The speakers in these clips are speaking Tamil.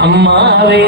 அம்மாவே.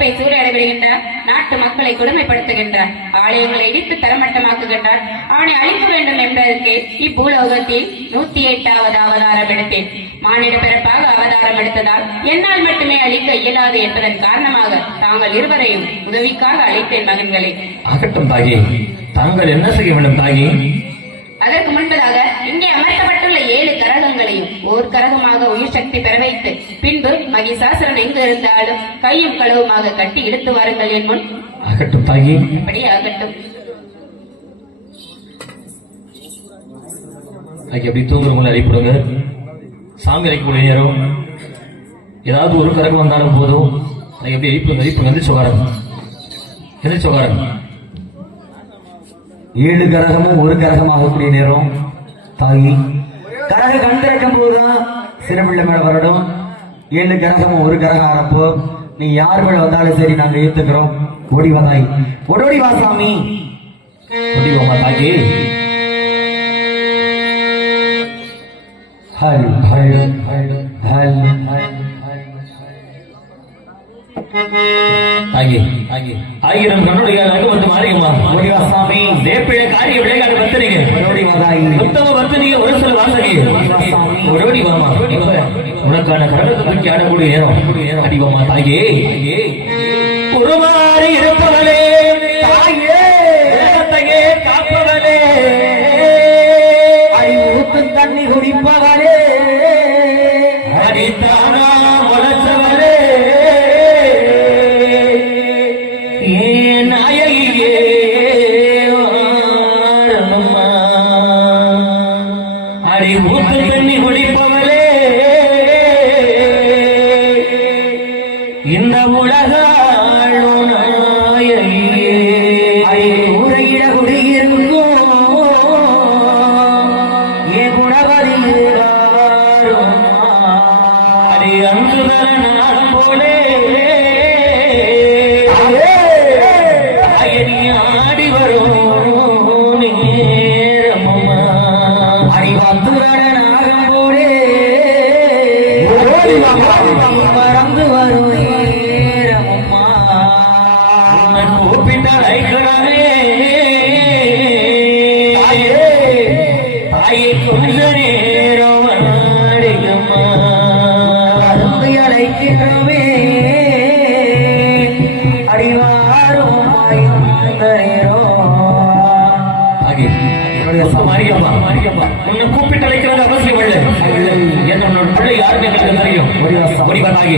பெண்களின் சூறையாடுகின்ற நாட்டு மக்களை கொடுமைப்படுத்துகின்றான் ஆலயங்களை இடித்து தரமட்டமாக்குகின்றார். அவனை அழிக்க வேண்டும் என்பதற்கு இப்பூலோகத்தில் நூத்தி எட்டாவது அவதாரம் எடுத்தேன். மானிட பிறப்பாக அவதாரம் எடுத்ததால் என்னால் மட்டுமே அழிக்க இயலாது என்பதன் காரணமாக தாங்கள் இருவரையும் உதவிக்காக அழைத்தேன் மகன்களை. ஆகட்டும் தாகி தாங்கள் என்ன செய்ய வேண்டும் தாகி அதற்கு முன்பதாக இங்கே அமர்த்தப்பட்டுள்ள ஏழு கரகங்களையும் ஓர் கரகமாக உயிர் சக்தி பெற வைத்து பின்பு மகிஷாசுரன் எங்கு இருந்தாலும் கையும் களவுமாக கட்டி இழுத்து வாருங்கள் என் முன். ஆகட்டும் தாகி அப்படி ஆகட்டும். அப்படி தூங்குறவங்களை அழைப்பிடுங்க சாமி அழைக்கக்கூடிய நேரம் ஏதாவது ஒரு கரகம் வந்தாலும் போதும். எப்படி எழுப்புங்க எழுப்புங்க எந்திரிச்சு உட்காருங்க. எந்திரிச்சு உட்காருங்க. ஏழு கரகமும் ஒரு கரகமாகக்கூடிய நேரம். தாயி கரக கண் திறக்கும் போதுதான் சிறுபிள்ளை மேல வரணும் ஏழு கரகமும் ஒரு கரகம் ஆரப்போ நீ யார் மேல வந்தாலும் சரி நாங்க ஏத்துக்கிறோம். ஓடி வா ஓடோடி வா சாமி. முடிவோமா ஹரி ஹல் ஹரி ஹரி ஹரி ஹல். காரிய விளையாட பத்திரிங்க ஓடி வா தாய் ஒரு உனக்கான ஆடக்கூடிய நேரம். அடிவாமா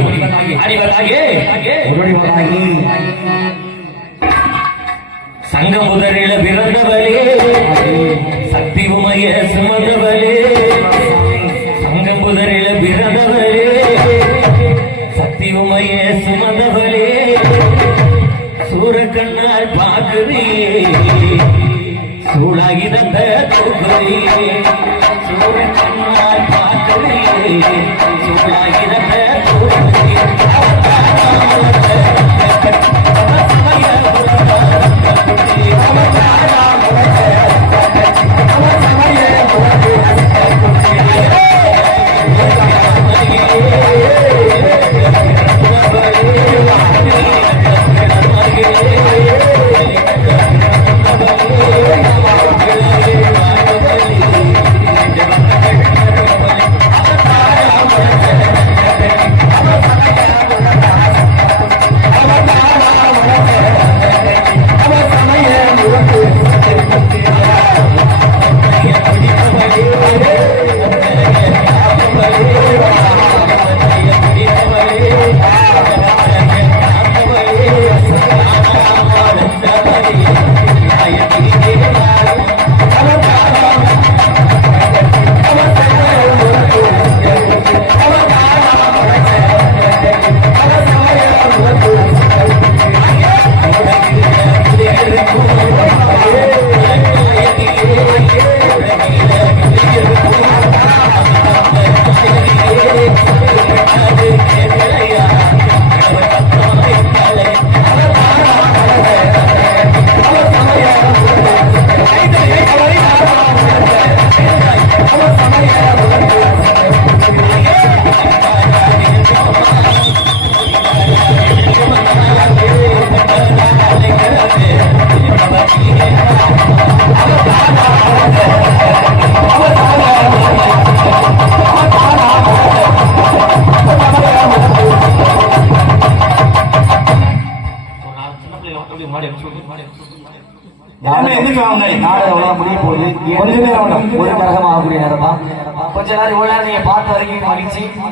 ஓடி வா தாயி. அடி வா தாயே. உருடி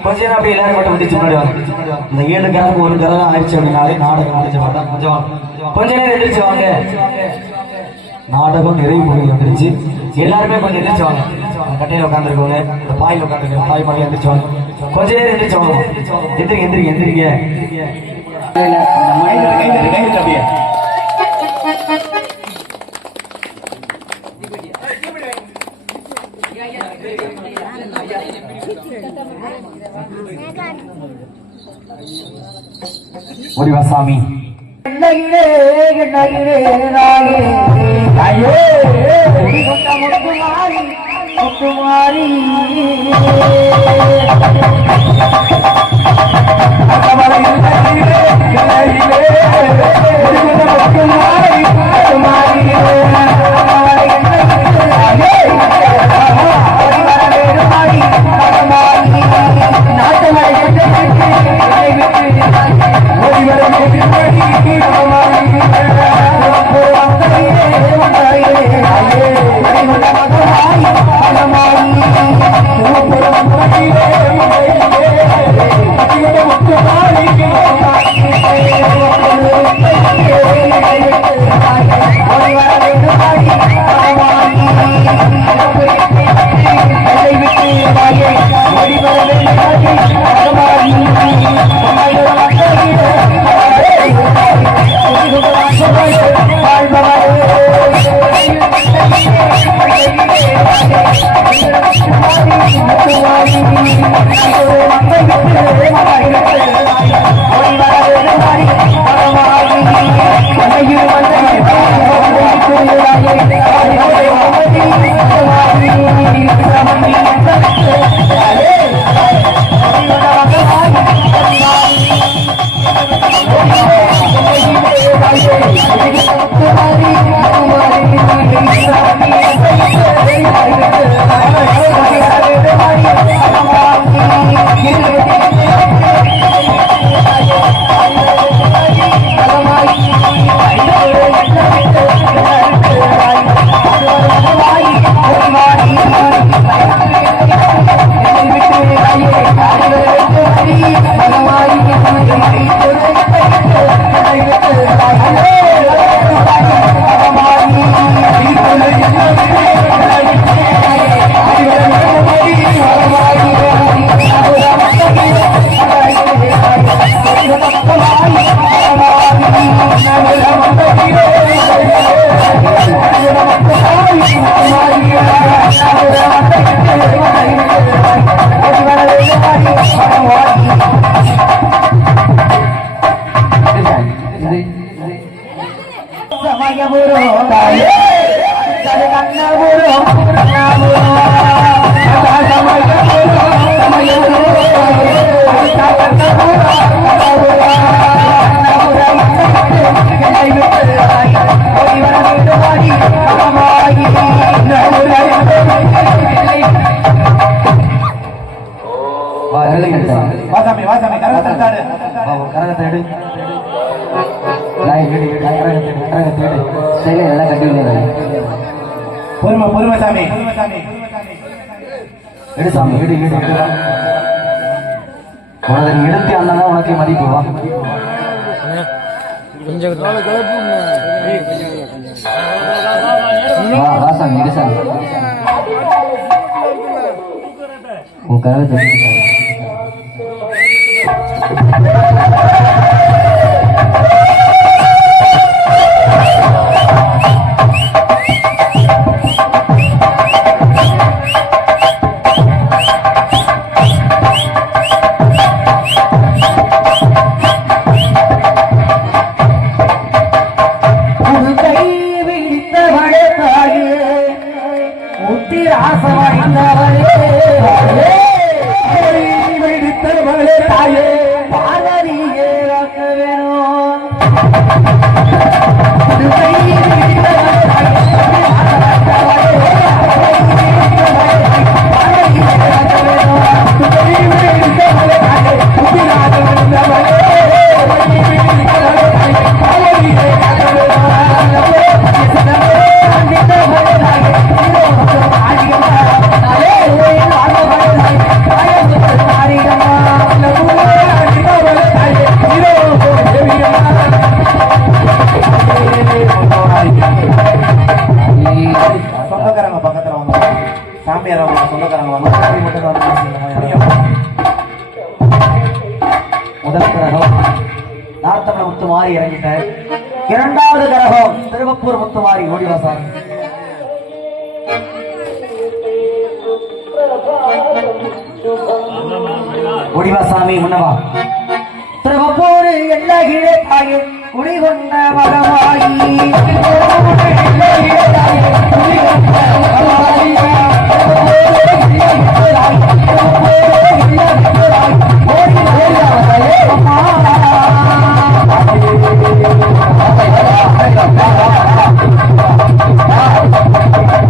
கொஞ்ச நேரம் அப்படியே எல்லாரும் மட்டும் விட்டுச்சு முன்னாடி வாங்க இந்த ஏழு கரகம் ஒரு கரகம் ஆயிடுச்சு அப்படின்னாலே நாடகம் முடிஞ்ச வாங்க கொஞ்சம் வாங்க. கொஞ்ச நேரம் எழுந்திரிச்சு வாங்க. நாடகம் நிறைவு முடிவு வந்துருச்சு. எல்லாருமே கொஞ்சம் எழுந்திரிச்சு வாங்க அந்த கட்டையில உட்காந்துருக்கவங்க இந்த பாயில் உட்காந்துருக்க பாய் பாய் எழுந்திரிச்சு வாங்க. கொஞ்ச நேரம் எழுந்திரிச்சு வாங்க. எந்திரிங்க எந்திரிங்க எந்திரிங்க. அப்படியே. முடிவாசாமி குமாரி வாசாமி கரகத்தை தாடு. கரகத்தை எடு. பொறுமை பொறுமை சாமி. எடு சாமி எடு எடு உனது எடுத்து அண்ணா உனக்கு மதிப்பு வா. வா வா சாமி எடு சாமி. உன் கரகத்தை ஓடிவாசாமி முன்னவா திருவப்பூர் எல்லகிழே தாயே குடிகொண்ட மகமாயி you.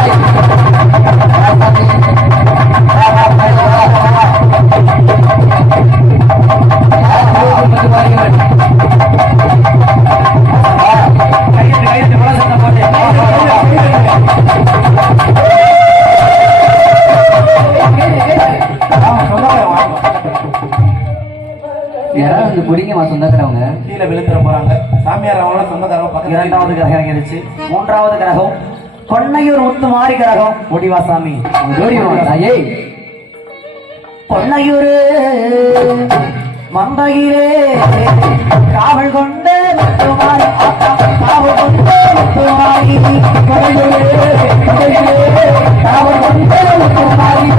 மூன்றாவது கிரகம் பொன்னையூர் முத்துமாரி கிரகம். முடிவாசாமி தாயே மந்தையிலே காவல் கொண்ட முத்துமாரி காவல் கொண்ட முத்துமாரி பொன்னையூரு காவல் கொண்ட முத்துமாரி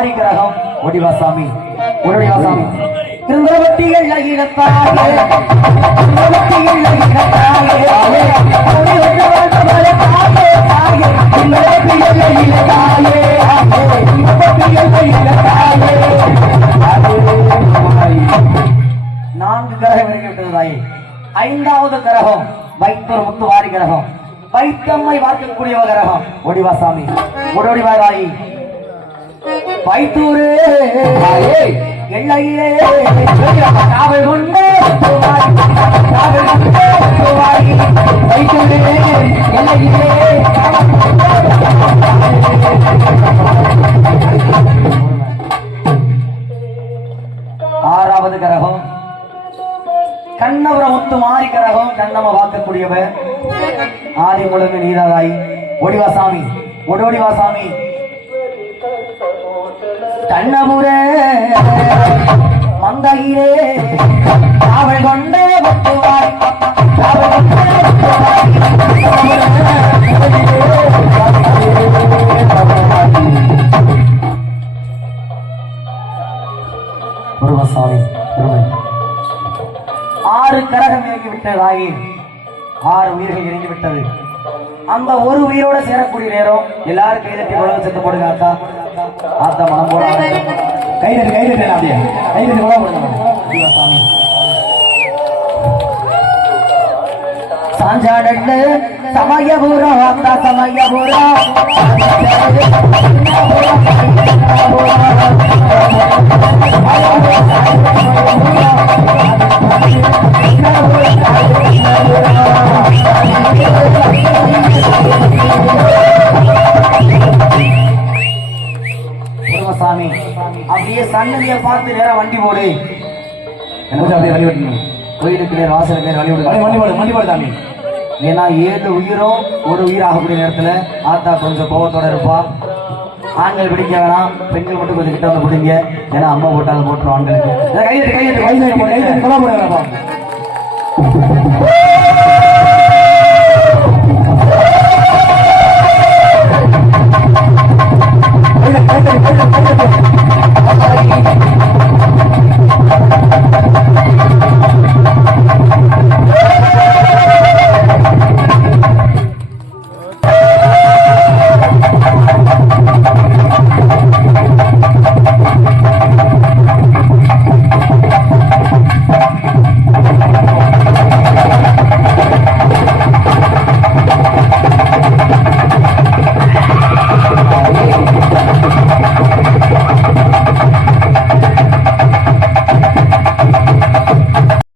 வாழ்ந்த கிரகம் தாயே தாயே நான்கு கிரகம் இறங்கிவிட்டது தாயே ஐந்தாவது கிரகம் வைத்தூர் முத்துவாரி கிரகம் வைத்தம்மை பார்க்கக்கூடிய கிரகம். ஒடிவாசாமி ஒடோடிவா ராயி வைத்தூரு. எல்லையிலே காவல் கொண்ட முத்துவாரி, காவல் கொண்ட முத்துவாரி. வைத்தூரு எல்லையிலே காவல் கொண்ட ஆறாவது கிரகம். கண்ணவர முத்து மாறி கிரகம் கண்ணம பார்க்கக்கூடியவர். ஆதி முழங்கு நீதாதாய் ஒடிவாசாமி. ஒடோடிவாசாமி. தன்னபுர மந்தையிலே காவல் கொண்ட முத்துவாரி காவல் கொண்ட ஆறு கரகம் இறங்கிவிட்டதாகி ஆறு உயிர்கள் இறங்கிவிட்டது. அந்த ஒரு உயிரோட சேரக்கூடிய நேரம் எல்லாரும் கைதட்டி உலகம் செத்து போடுங்க ஆத்தா ஆத்தா மனம் போட கை தட்டி கை தட்டி அப்படியே கை தட்டி கூட போடுங்க சாமி. சாஞ்சாடல்ல சமயபுரம் ஆத்தா சமயபுரம் விடு ஏன்னா ஏழு உயிரும் ஒரு உயிர் ஆகக்கூடிய நேரத்துல ஆத்தா கொஞ்சம் கோபத்தோட இருப்பா ஆண்கள் பிடிக்க வேணாம் பெண்கள் மட்டும் கொஞ்சம் கிட்ட வந்து பிடிங்க ஏன்னா அம்மா போட்டாலும் போட்டுரும் ஆண்களுக்கு கையெழுத்து கையெழுத்து கையெழுத்து